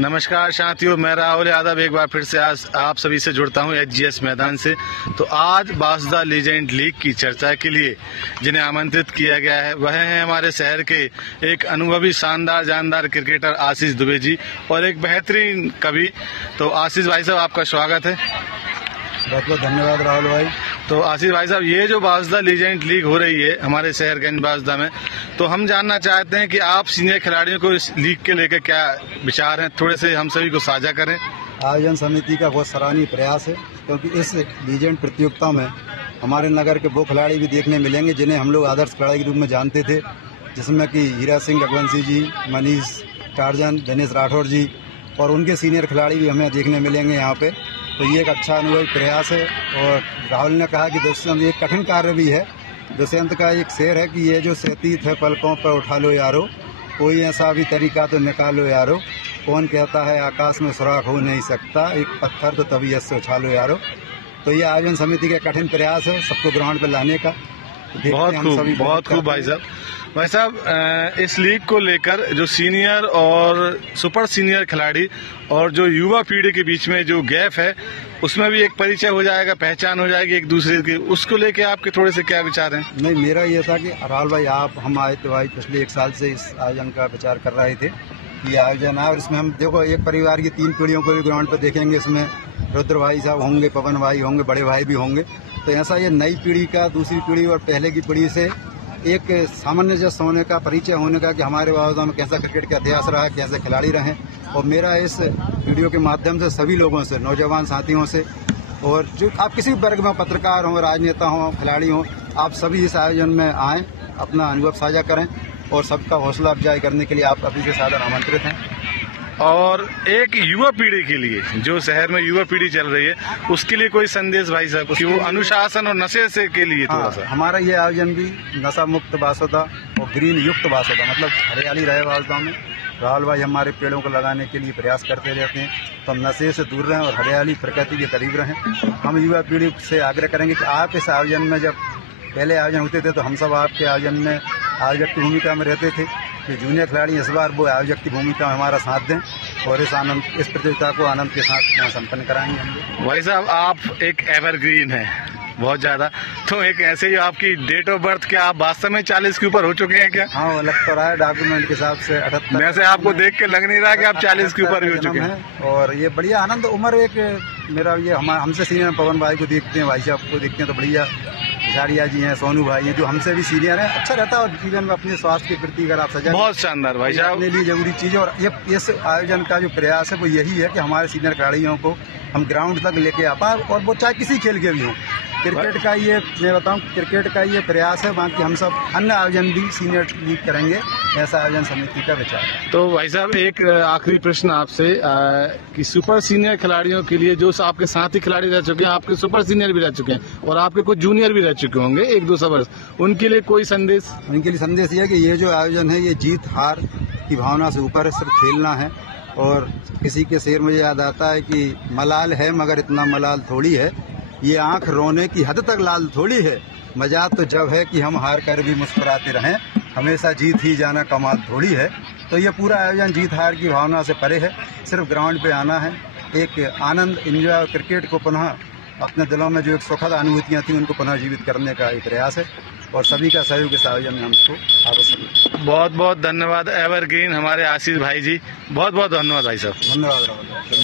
नमस्कार साथियों, मैं राहुल यादव एक बार फिर से आज आप सभी से जुड़ता हूं एचजीएस मैदान से। तो आज बासदा लीजेंड लीग की चर्चा के लिए जिन्हें आमंत्रित किया गया है वह हैं हमारे शहर के एक अनुभवी शानदार जानदार क्रिकेटर आशीष दुबे जी और एक बेहतरीन कवि। तो आशीष भाई साहब, आपका स्वागत है। बहुत बहुत धन्यवाद राहुल भाई। तो आशीष भाई साहब, ये जो बासदा लीजेंड लीग हो रही है हमारे शहर गंज बासदा में, तो हम जानना चाहते हैं कि आप सीनियर खिलाड़ियों को इस लीग के लेकर क्या विचार हैं, थोड़े से हम सभी को साझा करें। आयोजन समिति का बहुत सराहनीय प्रयास है, क्योंकि इस लीजेंड प्रतियोगिता में हमारे नगर के वो खिलाड़ी भी देखने मिलेंगे जिन्हें हम लोग आदर्श खिलाड़ी के रूप में जानते थे, जिसमें कि हीरा सिंह रघुवंशी जी, मनीष टार्जन, दिनेश राठौर जी और उनके सीनियर खिलाड़ी भी हमें देखने मिलेंगे यहाँ पे। तो ये एक अच्छा अनुभवी प्रयास है। और राहुल ने कहा कि दुष्यंत एक कठिन कार्य भी है। दुष्यंत का एक शेर है कि ये जो सतीत है पलकों पर उठा लो यारो, कोई ऐसा भी तरीका तो निकालो यारो, कौन कहता है आकाश में सुराख हो नहीं सकता, एक पत्थर तो तबीयत से उछालो यारो। तो ये आयोजन समिति का कठिन प्रयास है सबको ग्राउंड पर लाने का। बहुत खूब भाई साहब। भाई साहब, इस लीग को लेकर जो सीनियर और सुपर सीनियर खिलाड़ी और जो युवा पीढ़ी के बीच में जो गैप है उसमें भी एक परिचय हो जाएगा, पहचान हो जाएगी एक दूसरे की, उसको लेके आपके थोड़े से क्या विचार हैं? नहीं, मेरा ये था कि राहुल भाई हम आए तो भाई पिछले 1 साल से इस आयोजन का विचार कर रहे थे कि आयोजन है और इसमें हम देखो एक परिवार की 3 पीढ़ियों को भी ग्राउंड पर देखेंगे। इसमें रुद्र भाई साहब होंगे, पवन भाई होंगे, बड़े भाई भी होंगे। तो ऐसा ये नई पीढ़ी का दूसरी पीढ़ी और पहले की पीढ़ी से एक सामंजस्य होने का, परिचय होने का कि हमारे बासदा में कैसा क्रिकेट का इतिहास रहा है, कैसे खिलाड़ी रहे। और मेरा इस वीडियो के माध्यम से सभी लोगों से, नौजवान साथियों से और जो आप किसी वर्ग में, पत्रकार हों, राजनेता हों, खिलाड़ी हों, आप सभी इस आयोजन में आएँ, अपना अनुभव साझा करें और सबका हौसला अफजाई करने के लिए आप अभी से सादर आमंत्रित हैं। और एक युवा पीढ़ी के लिए, जो शहर में युवा पीढ़ी चल रही है, उसके लिए कोई संदेश भाई साहब कि वो अनुशासन और नशे से के लिए थोड़ा सा। हमारा ये आयोजन भी नशा मुक्त बासदा और ग्रीन युक्त बासदा, मतलब हरियाली रहे बासदा में। राहुल भाई हमारे पेड़ों को लगाने के लिए प्रयास करते रहते हैं, तो हम नशे से दूर रहें और हरियाली प्रकृति के करीब रहें। हम युवा पीढ़ी से आग्रह करेंगे कि आप इस आयोजन में, जब पहले आयोजन होते थे तो हम सब आपके आयोजन में आयोजक की भूमिका में रहते थे, कि जूनियर खिलाड़ी इस बार वो आयोजक की भूमिका में हमारा साथ दें और इस प्रतियोगिता को आनंद के साथ संपन्न कराएंगे हम। भाई साहब, आप एक एवरग्रीन है बहुत ज्यादा, तो एक ऐसे ही आपकी डेट ऑफ बर्थ क्या आप वास्तव में 40 के ऊपर हो चुके हैं क्या? हाँ, लग तो रहा है डॉक्यूमेंट के हिसाब से 78। वैसे आपको देख के लग नहीं रहा कि आप 40 के ऊपर ही हो चुके हैं। और ये बढ़िया आनंद उम्र एक मेरा ये हमसे सीनियर पवन भाई को देखते हैं, भाई साहब को देखते हैं तो बढ़िया, झाड़िया जी हैं, सोनू भाई हैं जो हमसे भी सीनियर हैं। अच्छा रहता है और जीवन में अपने स्वास्थ्य के प्रति अगर आप सजग, बहुत शानदार भाई साहब, अपने लिए जरूरी चीज। और ये इस आयोजन का जो प्रयास है वो यही है कि हमारे सीनियर खिलाड़ियों को हम ग्राउंड तक लेके आ पाए, और वो चाहे किसी खेल के भी हों। क्रिकेट का ये मैं बताऊं, क्रिकेट का ये प्रयास है, बाकी हम सब अन्य आयोजन भी सीनियर लीग करेंगे, ऐसा आयोजन समिति का विचार है। तो भाई साहब, एक आखिरी प्रश्न आपसे कि सुपर सीनियर खिलाड़ियों के लिए, जो आपके साथी खिलाड़ी रह चुके हैं, आपके सुपर सीनियर भी रह चुके हैं और आपके कुछ जूनियर भी रह चुके होंगे 1-2 वर्ष, उनके लिए कोई संदेश? उनके लिए संदेश ये है कि ये जो आयोजन है ये जीत हार की भावना से ऊपर है, सिर्फ खेलना है। और किसी के शेर मुझे याद आता है कि मलाल है मगर इतना मलाल थोड़ी है, ये आंख रोने की हद तक लाल थोड़ी है, मजाक तो जब है कि हम हार कर भी मुस्कुराते रहें, हमेशा जीत ही जाना कमाल थोड़ी है। तो ये पूरा आयोजन जीत हार की भावना से परे है, सिर्फ ग्राउंड पे आना है, एक आनंद, एंजॉय और क्रिकेट को पुनः अपने दिलों में जो एक सुखद अनुभूतियाँ थी उनको पुनः जीवित करने का एक प्रयास है। और सभी का सहयोग इस आयोजन में हमको आवश्यक है। बहुत बहुत धन्यवाद एवरग्रीन हमारे आशीष भाई जी, बहुत बहुत धन्यवाद भाई साहब। धन्यवाद।